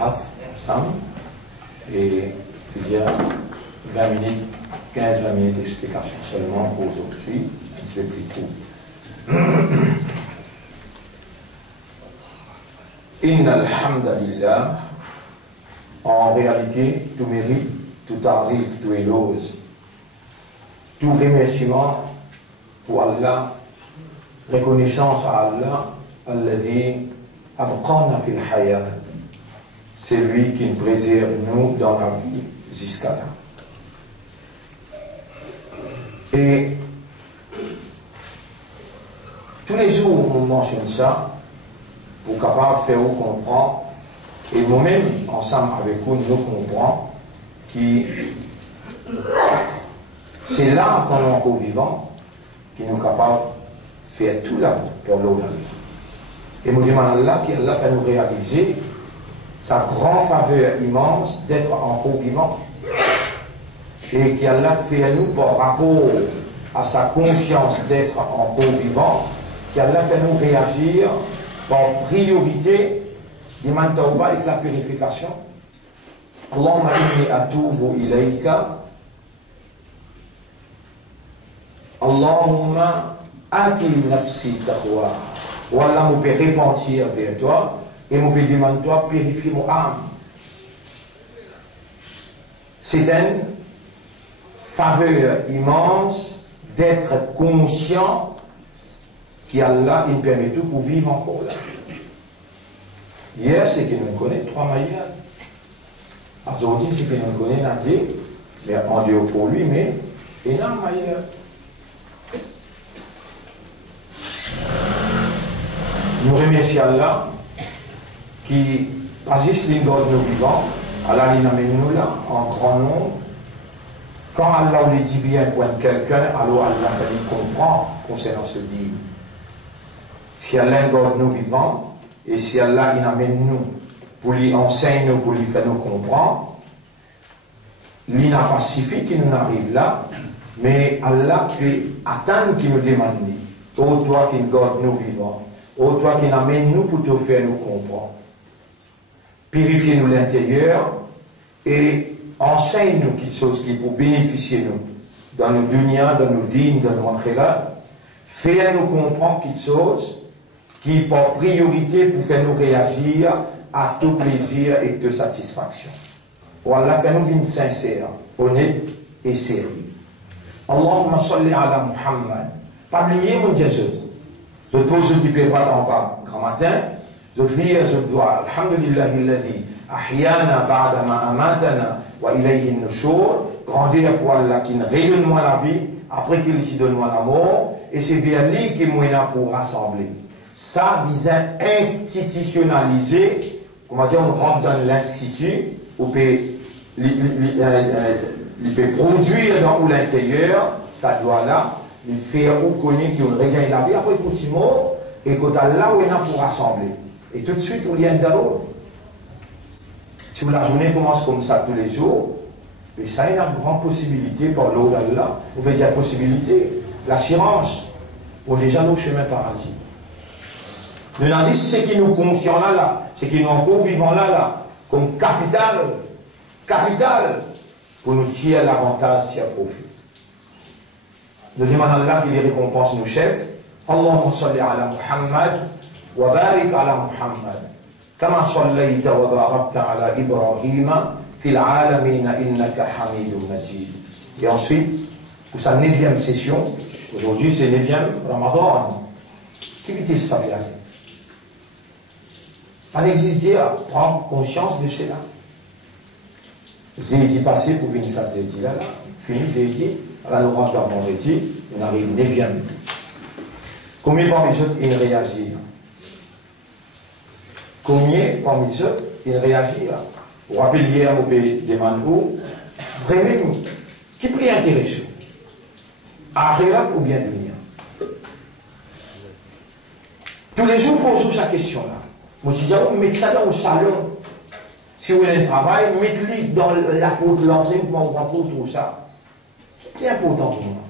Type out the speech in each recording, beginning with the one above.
ensemble et plusieurs 20 minutes, 15-20 minutes d'explication seulement pour aujourd'hui. Je vais plus court. Inna alhamdulillah, en réalité, tout mérite, tout arrive, tout éloge, tout remerciement pour Allah, reconnaissance à Allah, alladhi abqana fil hayat. C'est lui qui nous préserve, nous, dans la vie, jusqu'à là. Et tous les jours où on mentionne ça, pour capable de faire comprendre, et nous-mêmes, ensemble avec vous, nous comprenons que c'est là qu'on est encore vivant, qui nous capable de faire tout là pour l'autre. Et nous demandons à Allah qu'Allah fait nous réaliser sa grande faveur immense d'être encore vivant. Et qu'Allah fait nous par rapport à sa conscience d'être encore vivant, qu'Allah fait nous réagir par priorité l'iman tawba et la purification. Allahumma inni atubu ilayka. Allahumma ati nafsi taqwa. Wallah, je peux repentir vers toi et je peux demander toi purifier mon âme. C'est une faveur immense d'être conscient qu'Allah il permet tout pour vivre encore là. Hier, c'est qu'il nous connaît 3 manières. Aujourd'hui, c'est qu'il nous connaît Nadé, mais en dehors pour lui, mais énorme manière. Nous remercions Allah qui, pas juste l'ingode nous vivants, Allah nous amène là, en grand nombre. Quand Allah lui dit bien pour quelqu'un, alors Allah fait comprendre concernant ce livre. Si Allah engorde nous vivants, et si Allah il amène nous, pour lui enseigner, pour lui faire nous comprendre, il n'a pas suffi qu'il nous arrive là, mais Allah peut attendre qu'il nous demande. Ô toi qui engorde nous vivants, ô toi qui amène nous pour te faire nous comprendre. Purifiez-nous l'intérieur et enseigne-nous quelque chose qui pour bénéficier nous dans nos dunya, dans nos dînes, dans nos akhirat. Fais-nous comprendre quelque chose qui par priorité pour faire nous réagir à tout plaisir et toute satisfaction. Ou Allah fait-nous une sincère, honnête et sérieux. Allahumma salli ala Muhammad. Pas oublier mon Dieu. Je trouve ce qui peut pas en bas grand matin. Je prie, je dois, alhamdulillahi alladhi ahyana ba'da ma amatana wa ilayhi nushur. Grandir pour Allah qui rayonne moi la vie après qu'il ici donne moi la mort. Et c'est vers lui qu'il m'a pour rassembler. Ça, vise à institutionnaliser. Comment dire, on rentre dans l'institut, on peut produire dans l'intérieur, ça doit là, il fait ou connaître qu'il regagne la vie, après il continue mort, et quand là où il y a pour rassembler. Et tout de suite, on y a un d'alors. Si la journée commence comme ça tous les jours, et ça, il y a une grande possibilité pour l'eau d'Allah, on peut dire possibilité, l'assurance, pour déjà nos chemins paradis. Le nazisme, c'est qui nous conscient là, c'est qui nous encore vivants là, comme capital, pour nous tirer l'avantage si à profit. Nous demandons Allah qu'il récompense nos chefs. Allahumma salli ala Muhammad wa barik ala Muhammad. Kama sallayta wa barakta ala Ibrahim fil alamina innaka hamidun majid. Et ensuite, pour sa 9e session, aujourd'hui c'est 9e Ramadan. Qui vit ça bien? On existe dire, prendre conscience de cela. J'ai dit passé pour venir ça, j'ai dit là, fini, j'ai dit, là nous rentrons dans mon métier, on arrive 9e. Combien parmi les autres ils réagissent? Combien parmi les autres ils réagissent? Vous vous rappelez hier, vous demandez où? Vraiment, qui prie intéressant? Akhirat ou bien dunya? Tous les jours, on pose cette question-là. Moi, je dis, on met ça dans le salon. Si vous avez un travail, mettez-le dans la porte de l'entrée, pour vous tout ça. C'est important pour moi.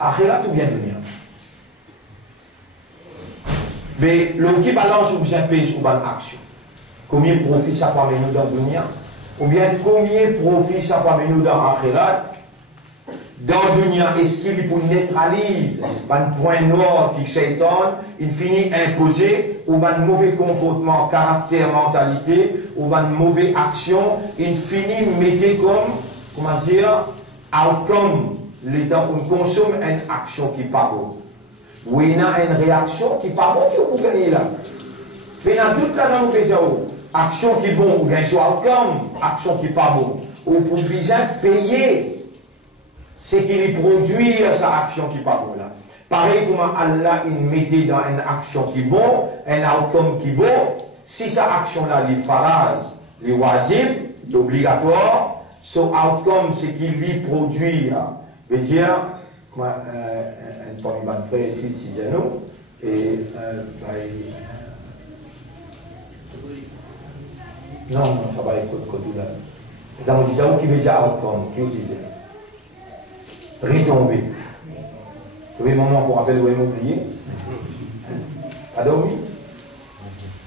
Akhirat ou bien dunya? Mais le qui balance ou bien paye sur une action. combien de profit ça peut amener dans le dunya, ou bien combien de profit ça peut amener dans l'akhirat. Dans le dunya, est-ce qu'il pour neutraliser un point noir qui shaitan, il finit imposé, ou un mauvais comportement, caractère, mentalité, ou une mauvaise action, il finit mettre comme, comment dire, outcome, les temps où on consomme une action qui n'est pas bonne. Ou il y a une réaction qui n'est pas bonne, qui vous gagnez là. Mais dans tout cas, dans nous action qui est bonne, ou bien sur outcome, action qui n'est pas bonne. Ou pour bien payer. C'est qu'il produit sa action qui n'est pas bonne là. Pareil comme Allah il mettait dans une action qui est bonne, un outcome qui est bon, si sa action là, les faraz, les wajib, l'obligatoire, son outcome c'est qu'il lui produit, veut dire, un premier ban frère ici, si j'ai nous, et non, ça va être côté là. Dans le vidéo qui veut dire outcome, qui aussi c'est retomber. Vous voyez, maman, pour rappeler, vous avez oublié. Pas dormi.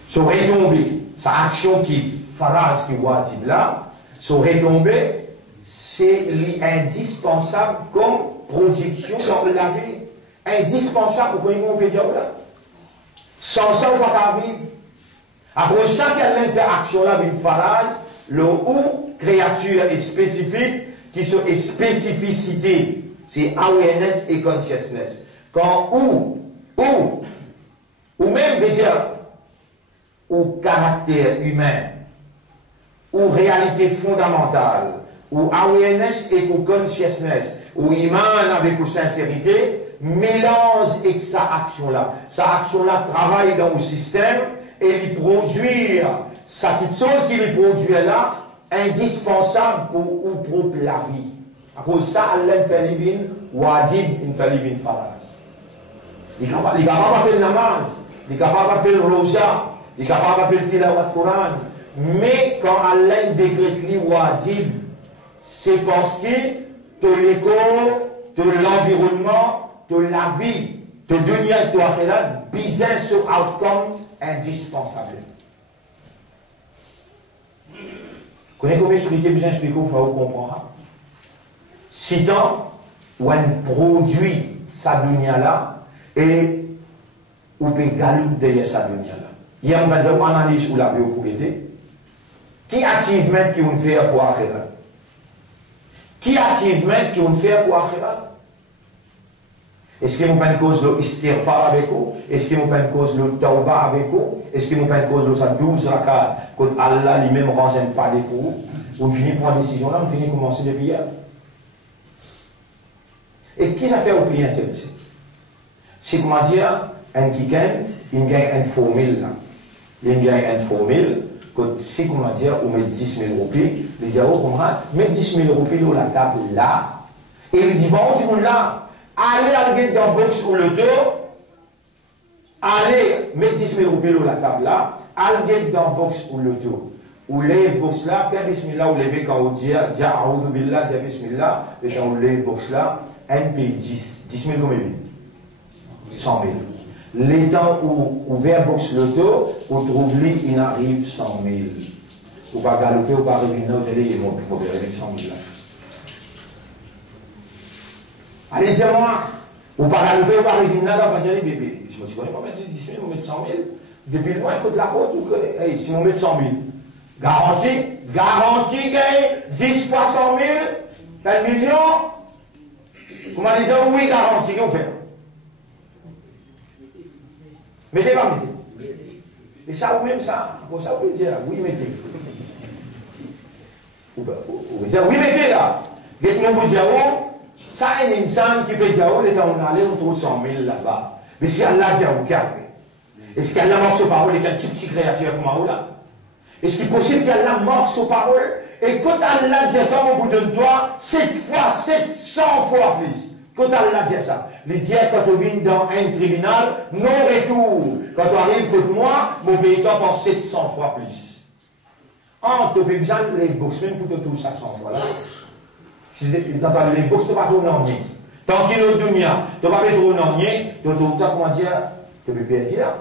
Sur retomber, sa action qui faraz, qui wajib là, sur retomber, c'est indispensable comme production dans la vie. Indispensable pour qu'on peut dire là. Sans ça, on ne peut pas vivre. Après chaque fait action là, une faraz, le ou créature est spécifique, qui sont des spécificités. C'est awareness et consciousness. Quand ou même déjà, ou caractère humain, ou réalité fondamentale, ou awareness et ou consciousness, ou iman avec ou sincérité, mélange avec sa action-là. Sa action-là travaille dans le système et il produit sa petite chose qu'il produit là, indispensable pour la vie. À cause de ça, Allah fait l'ibn wajib, il fait l'ibn faraz. Il est capable de faire le namaz, il est capable de faire le roja, il est capable de faire le tilawat Coran. Mais quand Allah décrète le wajib, c'est parce que de l'école, de l'environnement, de la vie, de dunya et de akhirat, besoin ce outcome indispensable. Vous connaissez comment expliquer, bien expliquer, il faut comprendre. Si tant on produit sa dunya là, et on peut galoper derrière sa dunya là. Il y a une analyse où la vie pour aider. Qui achievement qui on fait pour akhirat? Qui achievement qui on fait pour akhirat? Est-ce que vous avez une cause de istighfar avec vous? Est-ce que vous avez une cause de tauba avec vous? Est-ce que vous avez une cause de 12 rakat quand Allah lui-même ne range pas des pour vous? On finit pour une décision là, on finit commencer depuis hier. Et qui ça fait au plus intéressé? C'est comment dire, un kiken, il gagne une formule là. Il gagne une formule, c'est comment dire, on met 10 000 roupies, les gens comprennent, met 10 000 roupies dans la table là, et ils disent, bon, là, allez dans le box ou le dos, allez, mettre 10 000 roupies dans la table là, allez dans le box ou le dos. Ou lève box là, faire bismillah, ou lever quand on dit, a'oudhu billah, dit bismillah, et quand on lève box là, un pays 10 000 combien? 100 000. Les temps où ouvert box l'auto, où trouve lui, il arrive 100 000. Ou pas galoper, ou pas arriver, non, il est mort, il faut arriver 100 000 là. Allez, dis-moi, ou pas galoper, ou pas arriver, là, pas dire, bébé. Je me dis, connais pas mettre 10 000, on met 100 000. Depuis loin, écoute la route, ou que, hey, si on met 100 000, garantie, gagne 10 fois 100 000, 1 million. Comment dire, oui, garantie, qu'on fait. Mettez pas, mettez. Et ça, ou même ça, pour ça, vous pouvez dire, oui, mettez. Vous pouvez dire, oui, mettez là. Dites-moi, vous dire, ça, un insan qui peut dire, les temps on allait, on trouve 100 000 là-bas. Mais si Allah dit, vous carrez. Est-ce qu'Allah marque sur parole et qu'un petit créature comme vous là? Est-ce qu'il est possible qu'Allah marque sur parole et quand Allah dit, comme au bout de toi, 7 fois, 700 fois plus? Quand Allah dit ça, il dit quand on vient dans un tribunal, non retour. Quand on arrive contre moi, mon pays pense 700 fois plus. En tu peux besoin les box, même pour te toucher à 100 fois là. Si dans les box, tu ne vas pas tourner en nier. Tant qu'il y a le dunya, tu ne vas pas tourner en nier, tu vas comment dire, tu peux perdre là.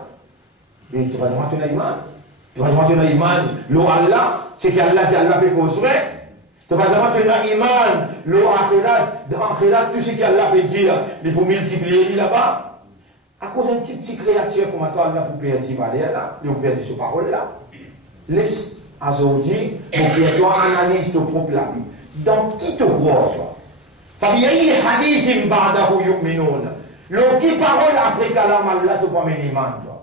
Et tu vas devoir tourner l'imam. Tu vas demander un iman, l'eau Allah, c'est qu'Allah, c'est Allah peut construire. Tu vas demander un iman, l'eau akhirat, dans akhirat, tout ce qu'Allah peut dire, il faut multiplier là-bas. À cause d'un petit créature comme toi, Allah, pour perdre ce là, pour perdre ce parole-là. Laisse, aujourd'hui, pour faire toi analyse ton propre la vie. Dans qui te crois, toi? فبأي حديث بعده يؤمنون. L'eau qui parole après kalam Allah, tu peux mener iman, toi.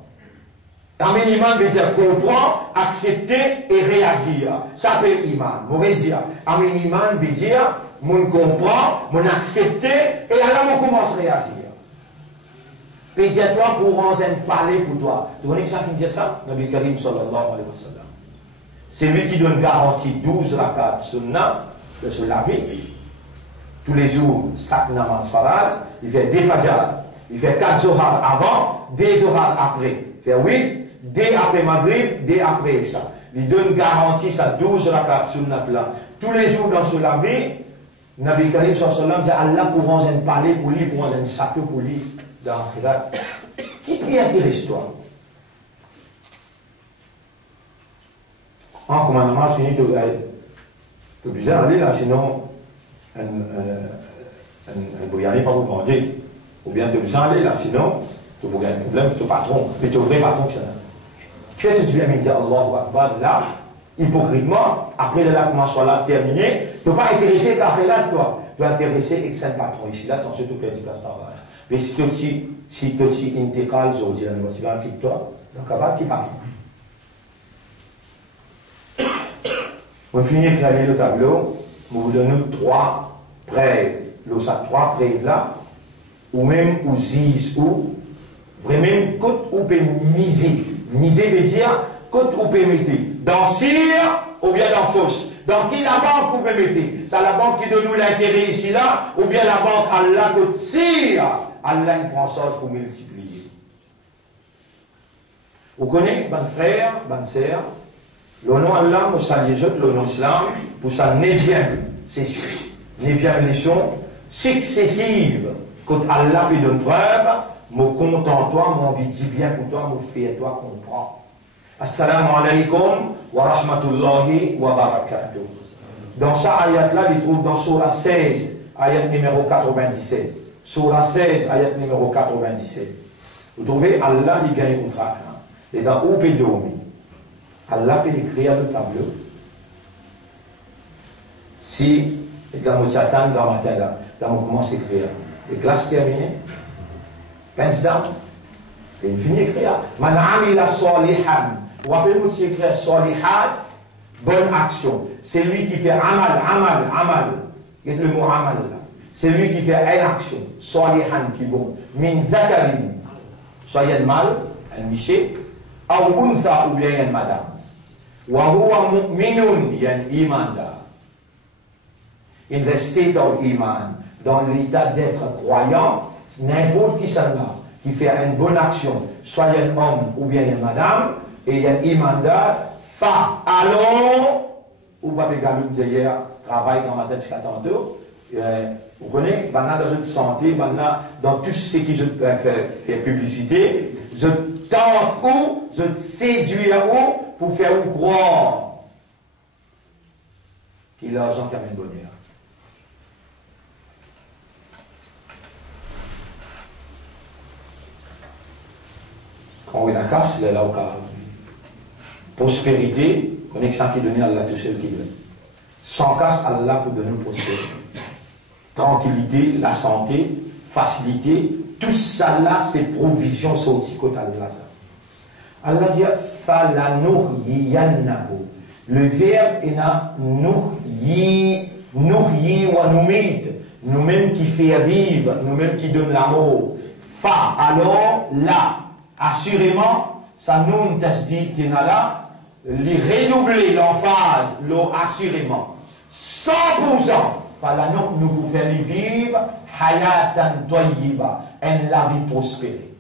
Un iman veut dire comprendre, accepter et réagir. Ça s'appelle iman. Vous voyez dire, un iman veut dire, mon comprend, mon accepter, et alors on commence à réagir. Pédia-toi pour en parler pour toi. Tu connais ça qui dit ça? Nabi Karim sallallahu alayhi wa sallam. C'est lui qui donne garantie 12 rakat sunnah sur la vie. Tous les jours, 5 namaz faraj, il fait 2 fajr, il fait 4 zohar avant, 2 zohar après. Il fait 8. Dès après Maghrib, dès après Isha. Il donne garantie ça 12 rakat sunnat là. Tous les jours dans ce la vie, Nabi Karim sallallahu alayhi wa sallam dit Allah pour en parler pour lui, pour en château pour lui dans l'akhirat. Qui peut intéresser toi? En commandement, fini de veille. Tu es obligé d'aller là, sinon un bouillani pas vous demander. Ou bien tu es obligé d'aller là, sinon tu vas gagner un problème avec ton patron. Mais ton vrai patron, c'est ça. Qu'est-ce que tu viens me dire Allahu Akbar là, hypocritement, après le lac soit là terminé, tu ne peux pas intéresser ta fait là, toi. Tu dois intéresser avec un patron ici, là, dans ce tout petit place travail. Mais si tu es intégral, je dis, tu vas quitter toi, donc avant, qui part. On finit de créer le tableau, nous vous donnons 3 preuves. Les 3 preuves là, ou même ou 10 ou, vraiment, côte ou peut miser. Miser veut dire, côte ou peut mettre. Dans cire ou bien dans fausse. Dans qui la banque vous peut mettre? C'est la banque qui donne nous l'intérêt ici là, ou bien la banque Allah côte cire. Allah prend ça pour multiplier. Vous connaissez, bon frère, bonne sœur, le nom Allah, nous saluons le nom Islam, pour sa 9e session. 9e leçon successive, quand Allah peut donner preuve, me content toi, mon vie dit bien pour toi, me fait toi comprendre. Assalamu alaikum wa rahmatullahi wa barakatuh. Dans ça ayat-là, il trouve dans Surah 16, ayat numéro 97. Surah 16, ayat numéro 97. Vous trouvez, Allah, il gagne au travail. Et dans Oupédomi, Allah peut écrire le tableau. Si, dans le chatan, dans le matin là, dans on commence à écrire. Les classes terminées, pince down, et il finit d'écrire. Man amila salihan. Vous rappelez-vous si écrire salihat, bonne action. C'est lui qui fait amal. Il y a le mot amal là. C'est lui qui fait une action. Salihan qui est bon. Min zakarin. Soyez un mâle, un miché. Ou untha ou bien une madame. Wa huwa mu'minun, il y a un iman là. In the state of iman. Dans l'état d'être croyant, n'importe qui ça là, qui fait une bonne action, soit un homme ou bien une madame, et il y a un imandar, allons, ou pas de galoub d'ailleurs, travail dans ma tête jusqu'à tantôt, vous connaissez, dans notre santé, dans tout ce qui je fais publicité, je tente où, je séduis où, pour faire ou croire qu'il a l'argent qui amène bonheur. Quand on est d'accord, c'est là où prospérité, connexion qui donne à Allah, tout seul qui donne. Sans casse, Allah pour donner une prospérité. Tranquillité, la santé, facilité, tout ça là, c'est provision sortie côté Allah. Allah dit, falanuryiyannahu. Le verbe est là, nouryi wa numid. Nous-mêmes qui fait vivre, nous-mêmes qui donne l'amour. Alors, là, assurément, ça nous tasdid qui est là, les renouveler l'emphase, l'eau assurément. 100%. Fala nous pouvons faire vivre hayatan toyiba, une la vie prospérée.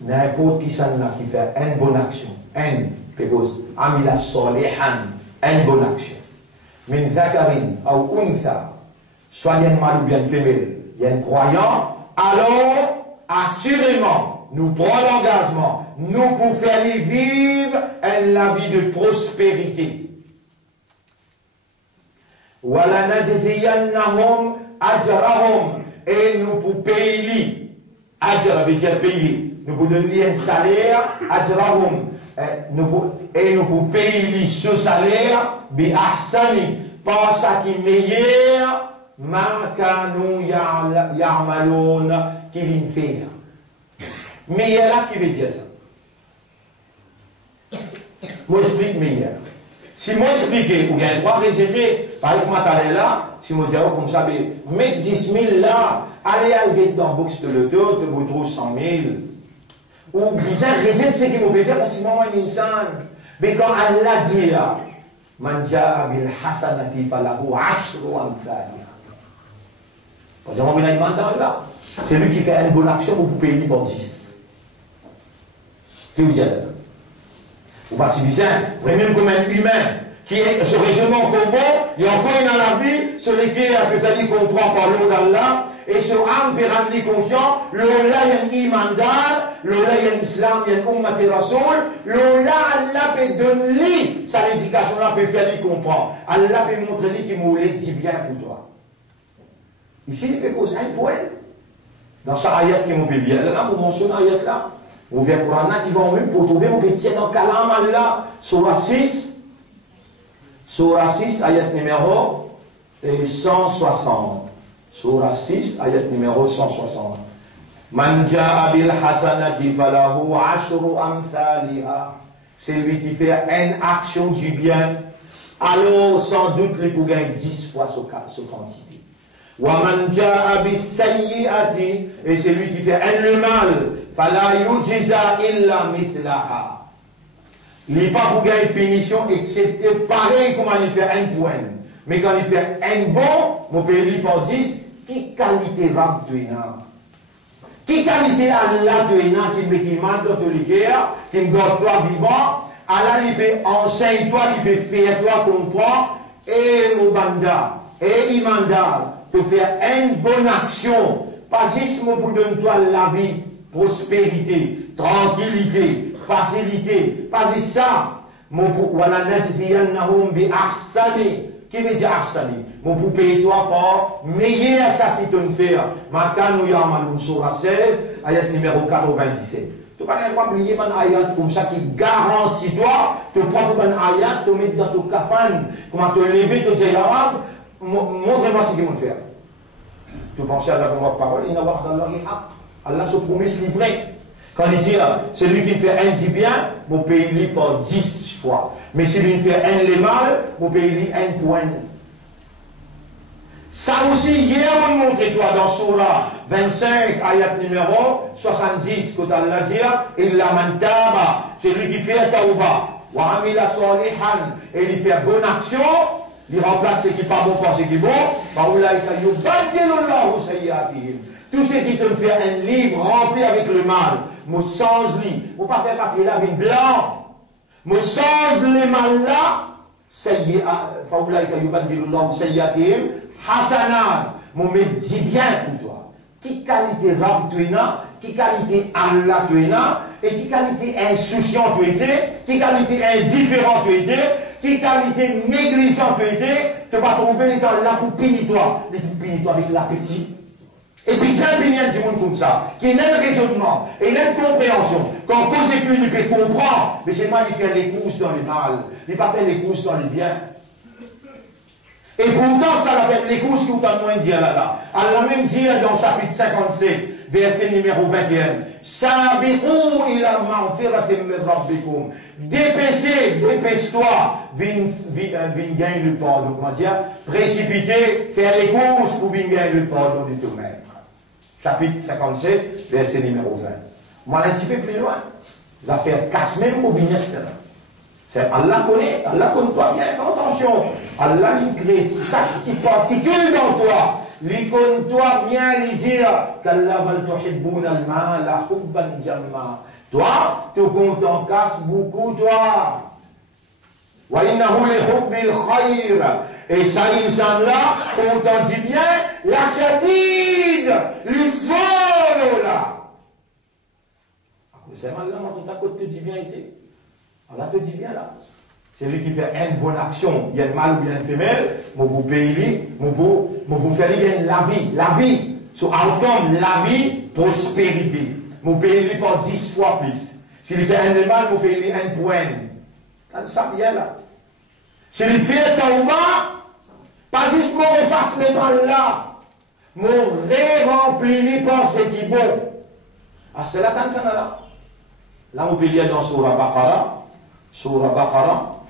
N'importe qui s'en a qui fait une bonne action, amila solihan, une bonne action. Min zakarin ou untha, soit il y a un mâle ou bien une femelle, il y a un croyant, alors assurément, nous prenons l'engagement, nous pour faire vivre la vie de prospérité. Wala najziyannahum ajrahum, et nous pour payer, ajra veut dire payer, nous pour donner un salaire, ajrahum, et nous pour payer ce salaire, bi ahsani, par ça qui est meilleur, ma kanu ya'malun, qui vient faire. Meilleur, qui veut dire ça? Moi, j'explique meilleur. Si moi explique, ou bien un droit réservé, par exemple, là, si moi dis, comme ça, mets 10 000 là, allez à dans box de l'auto, te vous trouve 100 000. Ou bien, réserve ce qui me plaisait, parce que sinon, moi, il mais quand Allah dit, man ja'a bil hasanati falahu ashru amthaliha. Par exemple, il y a un là. C'est lui qui fait une bonne action, vous pouvez payer pour 10. Qu'est-ce que vous dites là? Ou pas suffisant, vraiment comme un humain qui est ce raisonnement comme bon, il y a encore une dans la vie, celui qui a fait dire qu'on comprend par l'eau d'Allah, et ce âme peut rendre conscient, l'eau là il y a un imandar, l'eau là il y a l'islam, il y a un ummat et rasoul, l'eau là Allah peut donner sa éducation là peut faire lui comprendre. Allah peut montrer lui qui m'a dit bien pour toi. Ici il peut causer un point. Dans sa ayat qui m'a bien, là vous mentionnez ayat là. Vous verrez Coran qui vont même pour trouver mon petit dans Kalam Allah, Surah 6, ayat numéro 160. Surah 6, ayat numéro 160. Man ja'a bil hasanati falahu ashru amthaliha. C'est lui qui fait une action du bien, alors sans doute lui pour gagner 10 fois ce quantité. وَمَنْ جَاءَ بِالسَّيِّئَةِ, et c'est lui qui fait le mal, فَلَا يُجْزَى إِلَّا مِثْلَهَا. Il n'est pas pour gagner punition, excepté pareil comme il fait un point. Mais quand il fait un bon, mon pays par 10, qui qualité rab tu es là? Qui qualité Allah tu es là, qui me demande dans le cœur, qui me donne toi vivant, Allah il peut enseigner toi, il peut faire toi comprendre, et Mubanda, et Imandar, pour faire une bonne action, pas juste pour donner toi la vie, prospérité, tranquillité, facilité, pas juste ça. Wala najziyannahum bi ahsani. Qui veut dire ahsani? Mon pour payer toi par meilleur ça qui te fait. Makanu ya'malun surah 16, ayat numéro 97. Tu ne peux pas oublier un ayat comme ça qui garantit toi, tu prends un ayat, tu mets dans ton kafan, comment te lever, tu dis arabe, montre-moi ce qu'ils vont faire. Tu penses à la bonne parole, il n'y a pas d'Allah. Allah se promet livré. Quand il dit, celui qui fait un dit bien, vous payez lui par 10 fois. Mais si lui fait un le mal, vous payez lui un point. Ça aussi, hier, on montre toi dans Surah 25, ayat numéro 70, quand Allah dit, il la mantaba, c'est lui qui fait un tauba, wa amila salihan, et il fait bonne action, il remplace ce qui n'est pas bon par ce qui est bon, tout ce qui te fait un livre rempli avec le mal, me change lui, vous pas faire papier là avec blanc, me change les mal là, Hassanan, mon me dit bien pour toi. Qui qualité rab tu es là, qui qualité Allah tu es là, et qui qualité insouciant tu étais, qui qualité indifférent tu étais, qui qualité négligent tu étais, tu vas trouver les temps là pour punir toi, avec l'appétit. Et puis c'est un opinion du monde comme ça, qui n'a pas de raisonnement, et n'a pas de compréhension. Quand cause et puis il peut comprendre, mais c'est moi qui fais les courses dans le mal, il pas fait les courses dans le bien. Et pourtant, ça l'a fait les courses qu'on a moins dit là. Allah même dit dans chapitre 57, verset numéro 21, Sabiqou ila ma'firatin min rabbikum. Dépêche-toi, viens gagner le pardon. Comment dire? Précipiter, faire les courses pour bien gagner le pardon de ton maître. Chapitre 57, verset numéro 20. Moi, un petit peu plus loin. Les affaires casse même pour venir c'est Allah connaît toi bien, fais attention. Allah lui crée chaque petite particule dans toi. Il connaît toi bien, il dit qu'Allah va tuhibbouna al-ma'ala hubban jamma. Toi, tu comptes en casse beaucoup, toi. Wa innahu li hubbil khayr. Et ça, insan là, compte en dit bien, la shadid, le fol là. C'est mal là, tout à côté te dit bien été. Allah te dit bien là. C'est lui qui fait une bonne action, il y a un mâle ou bien une femelle, mon beau pays, mon beau faire la vie. So outcome, la vie, prospérité. Mon pays par 10 fois plus. S'il fait un mal, mon pays un point. Ça vient là. S'il fait un taouba, pas juste mon efface maintenant là. Mon ré-rempli pensée qui bon. Ah, c'est là, tant ça là. Là, mon pays est dans Surah Baqarah. Surah Baqarah,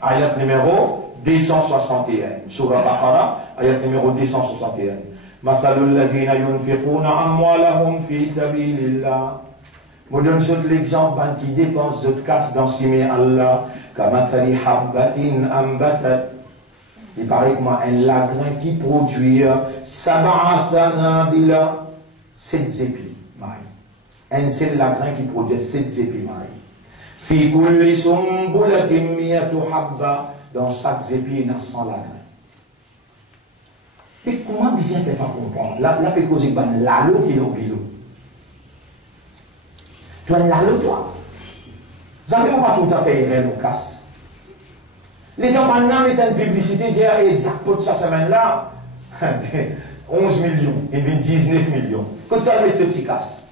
ayat numéro 261. Surah Baqarah, ayat numéro 261. مثل الذين ينفقون أموالهم في سبيل الله. Je donne l'exemple qui dépense de casse dans Simé Allah. كمثل حبة أنبتت. Il paraît que moi, un lagrin qui produit 7 sanabila, 7 épis. Un seul lagrin qui produit 7 épis. Fi kulli sumbulatin miyatu habba. Dans chaque épi, il y a 100 lagrins. Et comment bien faire comprendre? Là, peut causer l'alo qui est au bilo. Tu as l'alo, toi? Vous savez, on va tout à fait rien au casse. Les gens maintenant mettent une publicité, disent, et jackpot ça semaine-là, 11 millions, et bien 19 millions. Quand tu as mis tout casse.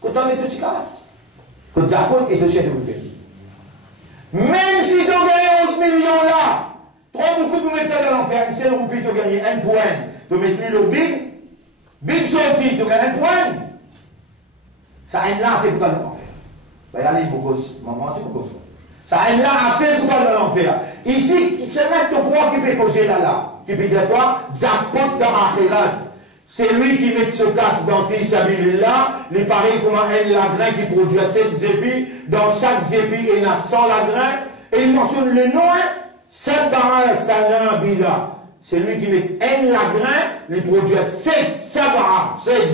Quand tu as mis tout casse. Quand jackpot est de chez vous. Même si tu as gagné 11 millions là, trop beaucoup de mettre dans l'enfer, une seule roupie, tu as gagné un point. Tu mets le big sortie, tu gagnes un point. Ça a là, c'est pour dans l'enfer. Ben, allez, beaucoup, maman, c'est beaucoup. Ça a là, assez pour dans l'enfer. Ici, c'est même ton quoi qui peut causer là, qui peut dire quoi? Jackpot dans l'akhirat. C'est lui qui met ce casse dans Fils Abilillah, il paraît comme un lagrin qui produit 7 épis, dans chaque épi il y a 100 lagrins, et il mentionne le nom, 7 barres sanabila. C'est lui qui met un lagrin, il produit 7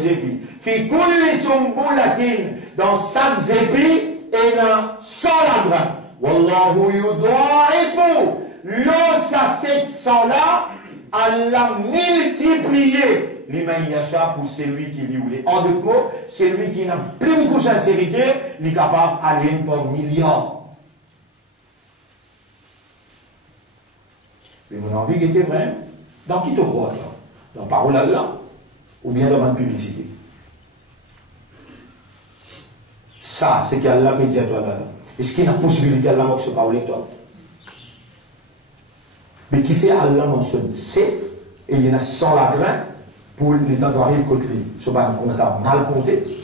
épis. Fi kulli sumbulatin, dans chaque épi, il y a 100 lagrins. Wallahu yudha'ifu. L'eau, ça 700 là, Allah multiplié. L'humain yacha pour celui qui lui voulait. En d'autres mots, celui qui n'a plus beaucoup de sincérité, il est capable d'aller par milliards. Mais mon envie qui était vrai, dans qui te crois toi? Dans parole Allah ou bien dans ma publicité? Ça, c'est qu'Allah me dit à toi là. Est-ce qu'il y a une possibilité d'Allah de se parler avec toi? Mais qui fait Allah mentionne c'est, et il y en a 100 lagrins pour les temps d'arriver côté lui. Ce qu'on a mal compté,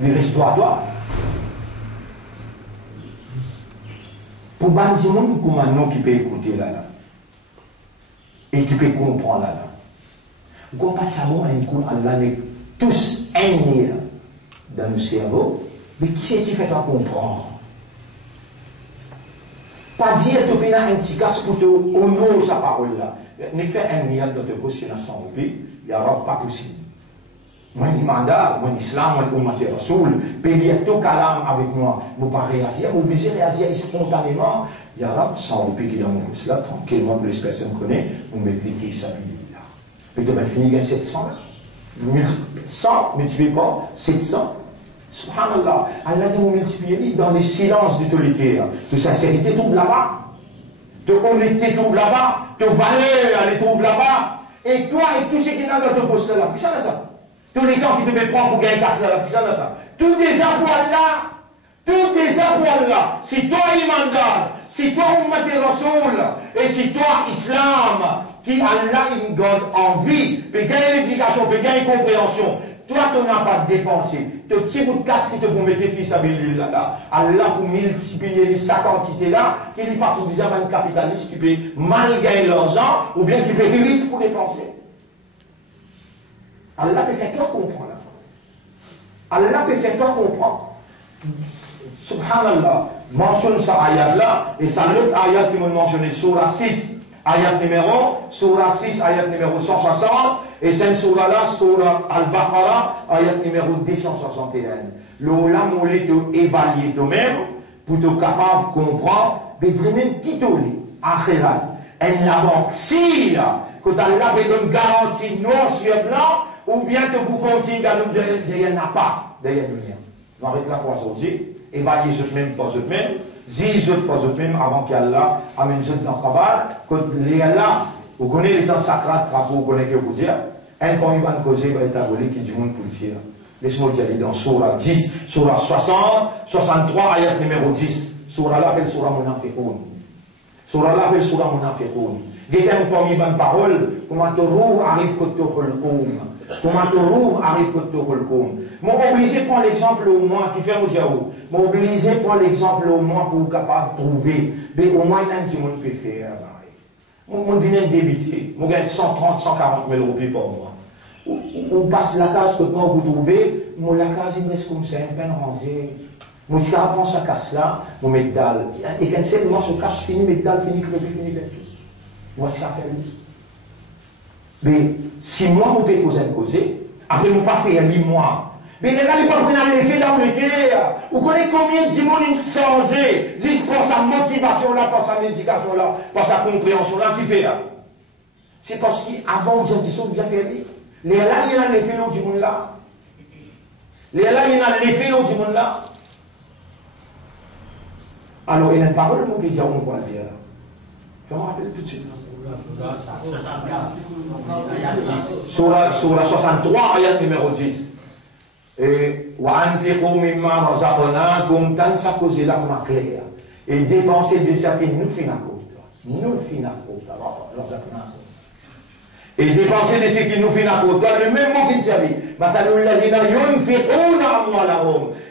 il reste droit à toi. Pour bannir monde comme un nom qui peut écouter là, et qui peut comprendre là. Vous comprenez ça, bon, Allah n'est tous un dans le cerveau, mais qui c'est qui fait toi comprendre? Pas dire que tu as un petit casse pour te honorer sa parole là. N'est fait un niat dans te poser dans 100 roupies, il n'y aura pas possible. Moi, ni mandat, moi, islam, moi, ummat rasoul, payer tout kalam avec moi, vous pas réagir, vous obligez réagir spontanément, il y aura 100 roupies qui dans mon poste là, tranquillement, pour les personnes connaissent, vous mettez ça là. Puis tu vas finir 700 là. 100, multiplié par 700. Subhanallah, Allah vous multiplier dans les silences du tolitaire. De sincérité trouve là-bas. De honnêteté trouve là-bas. De valeur, elle trouve là-bas. Et toi et tout ce qui est dans ton poste là, puis ça là ça. Tous les temps qui te met prendre pour gagner casse là, puis ça là ça. Tous des avoirs là. Tous des avoirs là. Si toi imandat, si toi ummat rasoul, et si toi islam, qui Allah in God envie, puis gagner l'éducation, puis gagner compréhension. Toi, tu n'as pas dépensé. De petits bouts de casse qui te vont mettre fils à là. Allah pour multiplier sa quantité là, qui n'est pas pour dire un capitaliste qui peut mal gagner l'argent, ou bien qui peut risque pour dépenser. Allah peut faire toi comprendre. Allah peut faire toi comprendre. Subhanallah. Mentionne ça ayat là, et ça l'autre ayat qui m'a mentionné, surah 6. Ayat numéro, surah 6, ayat numéro 160, et cette surah-là, surah Al-Baqarah, ayat numéro 261. L'olam, on l'a évalué toi-même, pour te capable de comprendre, mais vraiment, qui te l'est, akhirat. Et la banque, si, que Allah veut une garantie noir sur blanc, ou bien que vous continuez à nous dire, il n'y en a pas, il n'y a rien. Nous arrêtons là pour sortir, évaluer ce même, pas ce même, dire pas ce même avant qu'Allah amène ce dans le travail, que les là, vous connaissez les temps sacrés, vous connaissez que vous dire, un point va causer, va être aboli qui dit monde pour le fier. Laisse-moi dire dans Surah 10, Surah 60, 63, ayat numéro 10. Surah là, appelle Surah Munafiqoun. Surah là, appelle Surah Munafiqoun. Quelqu'un parmi les paroles, comment te roux arrive que tu holkoum. Comment te roux arrive que tu holkoum. Mon obligé prendre l'exemple au moins, qui fait mon diaou. Mon obligé prendre l'exemple au moins pour capable de trouver. Mais au moins, il y a un petit monde qui peut faire. Mon vient débiter. Mon gagne 130, 140 000 roupies par mois. Ou passe la case que moi vous trouvez, mon la case il me reste comme ça, un peine rangé. Moi je prends sa casse là, mon métal. Et quand c'est moi je casse fini, métal fini, crépit fini, fait tout. Moi je fais lui. Mais si moi vous pouvez causer, après vous pas faire ni moi. Mais les gars, ils peuvent venir lever dans le guerre. Vous connaissez combien de monde ils sont changés, disent pour sa motivation là, pour sa médication là, pour sa compréhension là, qui fait là. C'est parce qu'avant ils sont bien fait lui. Les là, il y a l'effet du monde là. Les là, il y a l'effet du monde là. Alors, il y a une parole, mon pays, on va dire là. Je me rappelle tout de suite. Surah 63, ayat numéro 10. Et وَأَنْفِقُوا مِمَّا رَزَقْنَاكُمْ تَنْسَا cause là comme clair. Et dépenser de ça que nous finissons. Nous finissons. Et dépenser de ce qui nous finit à côté, le même mot qui servait.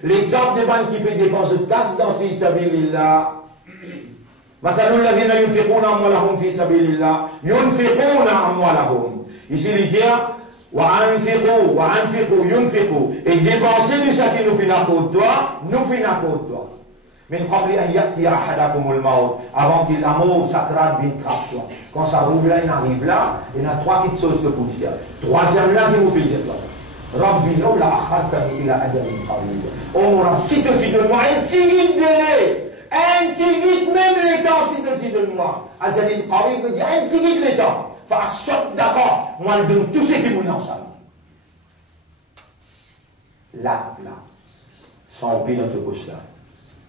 L'exemple de banque qui peut dépenser tasse dans fi sabilillah. Ici, il dit, et dépenser de ce qui nous finit à côté, nous finit à côté. Mais avant que l'amour sacré vienne trappe toi. Quand ça rouvre là, il arrive là, il y a trois petites choses que vous dire. Troisième là, qui vous peut dire toi. Rabbi no la akhartani ila ajalin qarib. Oh Rabbi, si tu de moi un petit délai, un petit même les temps, si tu de moi. Ajalin qarib veut dire un petit les temps. Fa sot d'accord, moi je donne tout ce qui vous en ça. Là, sans le dans ta poche là.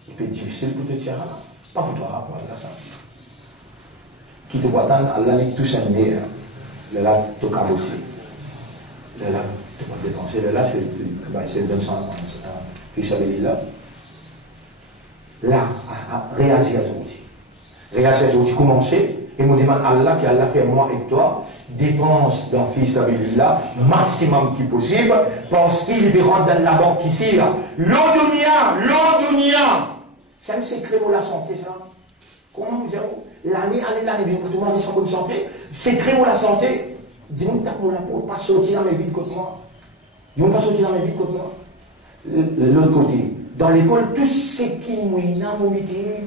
Il peut être difficile pour te tirer là. Pas pour toi, pour la santé. Qui te voit attendre, Allah n'est tout un nez. Le là, tu as aussi. Le là, tu vas dépenser. Le là, tu vas essayer de donner ça. Puis ça veut dire là. Là, réagir à ce outil. Réagir à ce outil. Commencer. Et me demande Allah, qui Allah fait moi et toi, dépense dans fils là, maximum qui possible, parce qu'il est rentré dans la banque ici. L'Odunia. C'est un secret pour la santé, ça. Comment vous dire? L'année, pour tout le monde est sans bonne santé. Secret pour la santé. Dis-moi, t'as pour la peau, pas sortir dans mes vies contre moi. Ils vont pas sortir dans mes vies contre moi. L'autre côté. Dans l'école, tout ce qui mouille, mon métier.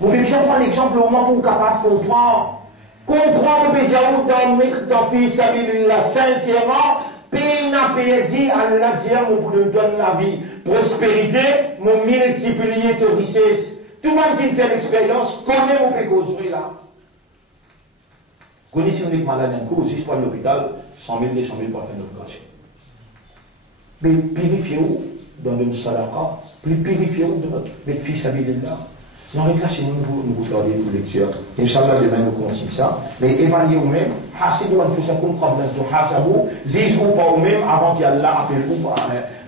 Vous pouvez prendre l'exemple au moins pour capable de comprendre. Comprendre que dans fils là, sincèrement, paye n'a perdu, Allah dit, on vous donne la vie, prospérité, mon multiplier de richesse. Tout le monde qui fait l'expérience connaît mon pécosserie là. Connaissez si on est malade d'un coup, si je prends l'hôpital, 100 000, 200 000 pour faire une opération. Mais purifiez-vous dans une sadaqa, plus purifiez-vous de votre fils là. Non, là, si nous vous gardez pour lecture. Inch'Allah, demain, nous continuons ça. Mais évaluez vous-même. Hasibou anfusakum qabla an tuhasabu. Zizou pas vous-même avant qu'Allah appelle vous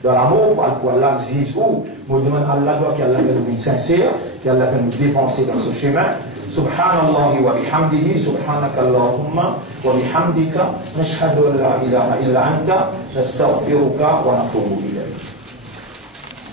dans l'amour. Pour Allah, zizou. Nous demandons à Allah qu'Allah fait nous sincère, qu'Allah fait nous dépenser dans ce chemin. Subhanallah wa bihamdihi, subhanaka Allahumma wa bihamdika, nashhadu an la ilaha illa anta, nastaghfiruka wa natubu ilayk.